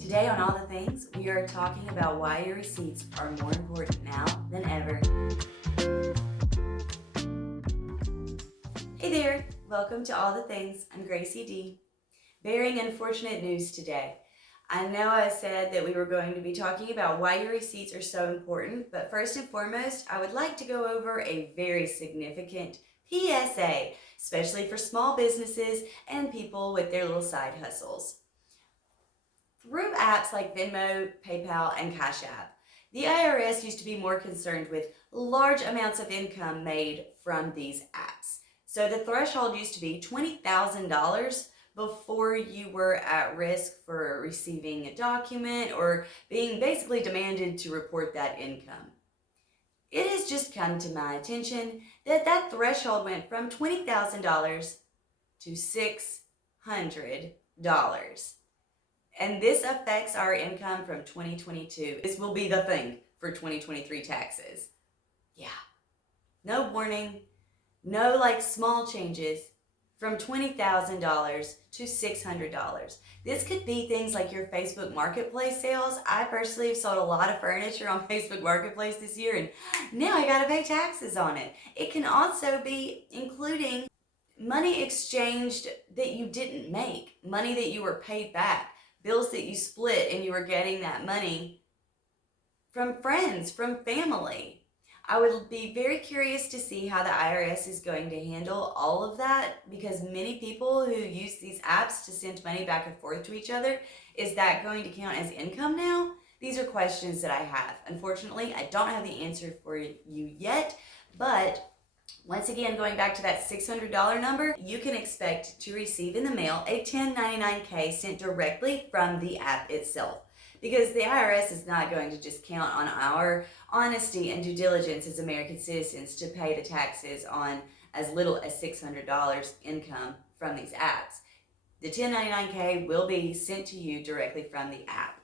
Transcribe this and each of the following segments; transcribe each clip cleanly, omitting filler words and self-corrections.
Today on All the Things, we are talking about why your receipts are more important now than ever. Hey there, welcome to All the Things. I'm Gracie D. Bearing unfortunate news today. I know I said that we were going to be talking about why your receipts are so important, but first and foremost, I would like to go over a very significant PSA, especially for small businesses and people with their little side hustles. Through apps like Venmo, PayPal, and Cash App, the IRS used to be more concerned with large amounts of income made from these apps. So the threshold used to be $20,000 before you were at risk for receiving a document or being basically demanded to report that income. It has just come to my attention that that threshold went from $20,000 to $600. And this affects our income from 2022. This will be the thing for 2023 taxes. Yeah. No warning, no small changes, from $20,000 to $600. This could be things like your Facebook Marketplace sales. I personally have sold a lot of furniture on Facebook Marketplace this year, and now I gotta pay taxes on it. It can also be including money exchanged that you didn't make, money that you were paid back, bills that you split and you were getting that money from friends, from family. I would be very curious to see how the IRS is going to handle all of that, because many people who use these apps to send money back and forth to each other, is that going to count as income now? These are questions that I have. Unfortunately, I don't have the answer for you yet, but once again, going back to that $600 number, you can expect to receive in the mail a 1099-K sent directly from the app itself. Because the IRS is not going to just count on our honesty and due diligence as American citizens to pay the taxes on as little as $600 income from these apps. The 1099-K will be sent to you directly from the app.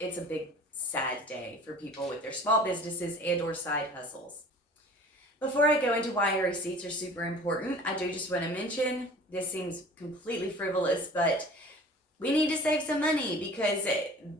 It's a big, sad day for people with their small businesses and or side hustles. Before I go into why your receipts are super important, I do just want to mention, this seems completely frivolous, but we need to save some money, because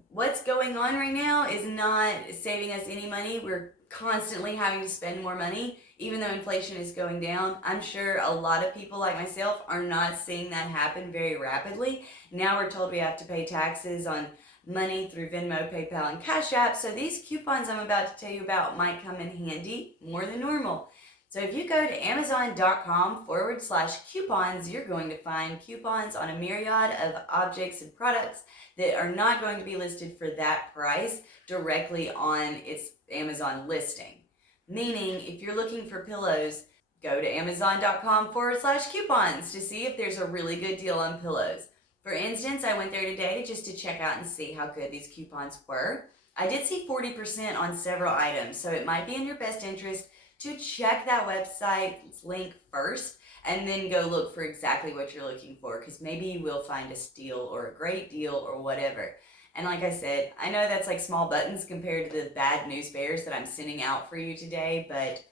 what's going on right now is not saving us any money. We're constantly having to spend more money, even though inflation is going down. I'm sure a lot of people like myself are not seeing that happen very rapidly. Now we're told we have to pay taxes on money through Venmo, PayPal, and Cash App. So these coupons I'm about to tell you about might come in handy more than normal. So if you go to amazon.com/coupons, you're going to find coupons on a myriad of objects and products that are not going to be listed for that price directly on its Amazon listing. Meaning, if you're looking for pillows, go to amazon.com/coupons to see if there's a really good deal on pillows. For instance, I went there today just to check out and see how good these coupons were. I did see 40% on several items, so it might be in your best interest to check that website's link first and then go look for exactly what you're looking for, because maybe you will find a steal or a great deal or whatever. And like I said, I know that's like small buttons compared to the bad news bears that I'm sending out for you today, but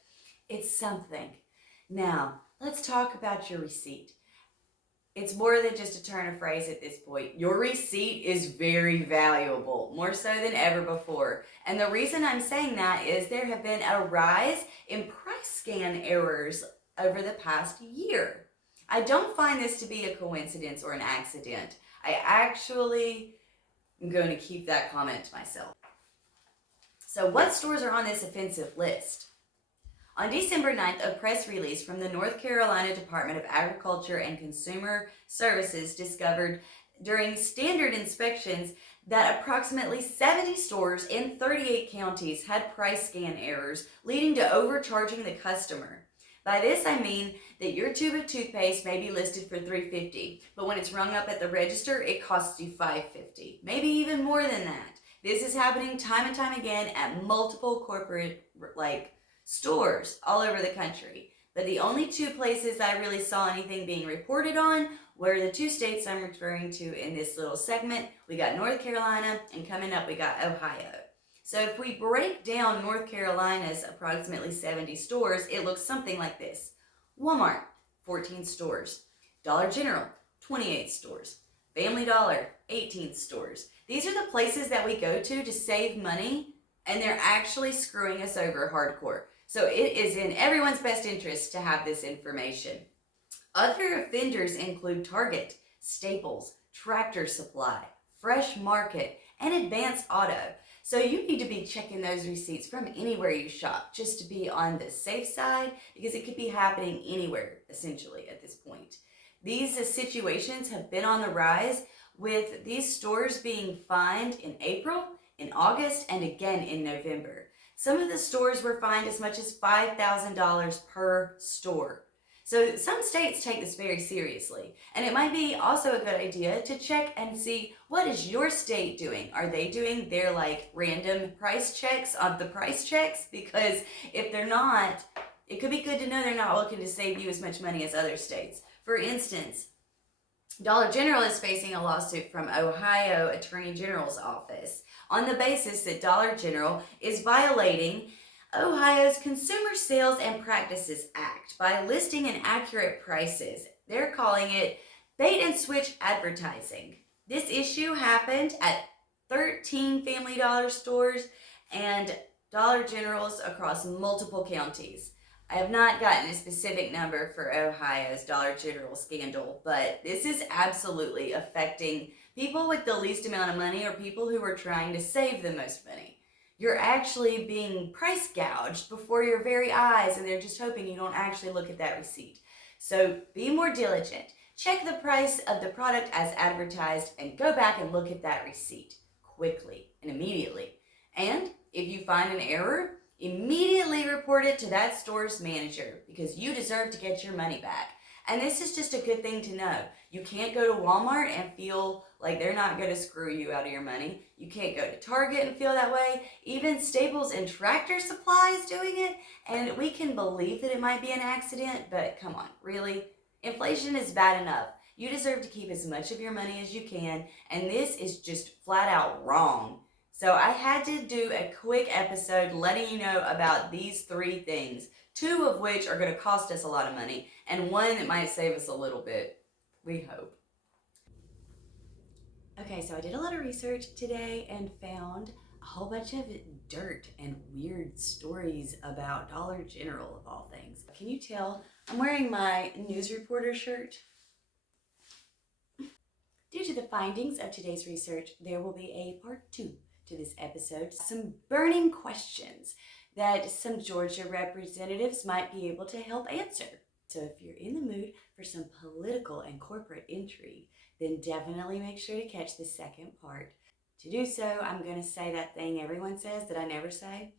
it's something. Now, let's talk about your receipt. It's more than just a turn of phrase at this point. Your receipt is very valuable, more so than ever before. And the reason I'm saying that is there have been a rise in price scan errors over the past year. I don't find this to be a coincidence or an accident. I actually am going to keep that comment to myself. So what stores are on this offensive list? On December 9th, a press release from the North Carolina Department of Agriculture and Consumer Services discovered during standard inspections that approximately 70 stores in 38 counties had price scan errors, leading to overcharging the customer. By this, I mean that your tube of toothpaste may be listed for $3.50, but when it's rung up at the register, it costs you $5.50, maybe even more than that. This is happening time and time again at multiple corporate, stores all over the country. But the only two places I really saw anything being reported on were the two states I'm referring to in this little segment. We got North Carolina, and coming up we got Ohio. So if we break down North Carolina's approximately 70 stores, it looks something like this. Walmart, 14 stores. Dollar General, 28 stores. Family Dollar, 18 stores. These are the places that we go to save money, and they're actually screwing us over hardcore. So it is in everyone's best interest to have this information. Other offenders include Target, Staples, Tractor Supply, Fresh Market, and Advance Auto. So you need to be checking those receipts from anywhere you shop just to be on the safe side, because it could be happening anywhere essentially at this point. These situations have been on the rise, with these stores being fined in April, in August, and again in November. Some of the stores were fined as much as $5,000 per store. So some states take this very seriously, and it might be also a good idea to check and see, what is your state doing? Are they doing their like random price checks on the price checks? Because if they're not, it could be good to know they're not looking to save you as much money as other states. For instance, Dollar General is facing a lawsuit from Ohio Attorney General's office on the basis that Dollar General is violating Ohio's Consumer Sales and Practices Act by listing inaccurate prices. They're calling it bait and switch advertising. This issue happened at 13 Family Dollar stores and Dollar Generals across multiple counties. I have not gotten a specific number for Ohio's Dollar General scandal, but this is absolutely affecting people with the least amount of money or people who are trying to save the most money. You're actually being price gouged before your very eyes, and they're just hoping you don't actually look at that receipt. So be more diligent. Check the price of the product as advertised and go back and look at that receipt quickly and immediately. And if you find an error, immediately report it to that store's manager, because you deserve to get your money back. And this is just a good thing to know. You can't go to Walmart and feel like they're not going to screw you out of your money. You can't go to Target and feel that way. Even Staples and Tractor Supply is doing it. And we can believe that it might be an accident, but come on, really? Inflation is bad enough. You deserve to keep as much of your money as you can, and this is just flat out wrong. So I had to do a quick episode letting you know about these 3 things, 2 of which are going to cost us a lot of money, and 1 that might save us a little bit, we hope. Okay, so I did a lot of research today and found a whole bunch of dirt and weird stories about Dollar General, of all things. Can you tell I'm wearing my news reporter shirt? Due to the findings of today's research, there will be a part 2 to this episode. Some burning questions that some Georgia representatives might be able to help answer. So if you're in the mood for some political and corporate intrigue, then definitely make sure to catch the second part. To do so, I'm going to say that thing everyone says that I never say.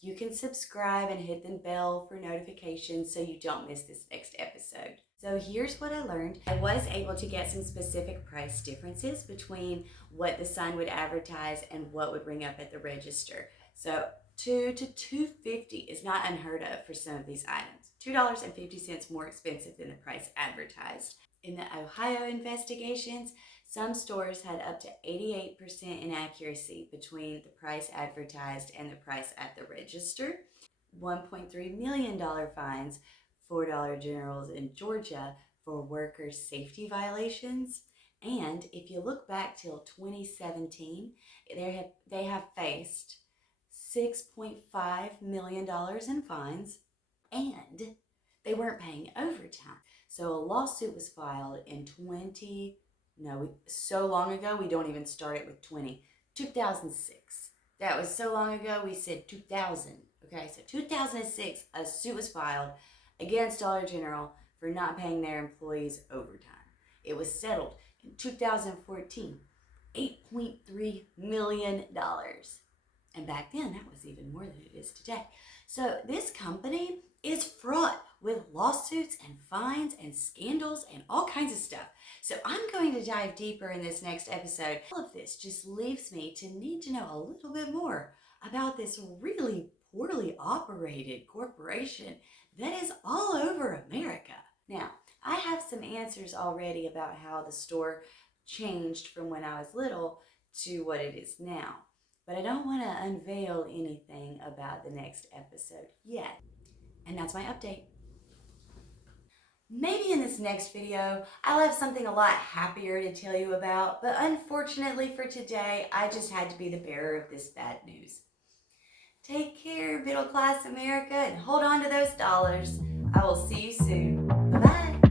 You can subscribe and hit the bell for notifications so you don't miss this next episode. So here's what I learned. I was able to get some specific price differences between what the sign would advertise and what would ring up at the register. So $2 to $2.50 is not unheard of for some of these items. $2.50 more expensive than the price advertised. In the Ohio investigations, some stores had up to 88% inaccuracy between the price advertised and the price at the register. $1.3 million fines for Dollar Generals in Georgia for worker safety violations. And if you look back till 2017, they have faced $6.5 million in fines, and they weren't paying overtime. So a lawsuit was filed in so long ago, we don't even start it with 2006. That was so long ago, we said 2000. Okay, so 2006, a suit was filed against Dollar General for not paying their employees overtime. It was settled in 2014, $8.3 million. And back then, that was even more than it is today. So this company is fraught with lawsuits and fines and scandals and all kinds of stuff. So I'm going to dive deeper in this next episode. All of this just leaves me to need to know a little bit more about this really poorly operated corporation that is all over America. Now, I have some answers already about how the store changed from when I was little to what it is now. But I don't want to unveil anything about the next episode yet. And that's my update. Maybe in this next video, I'll have something a lot happier to tell you about, but unfortunately for today, I just had to be the bearer of this bad news. Take care, middle class America, and hold on to those dollars. I will see you soon. Bye-bye.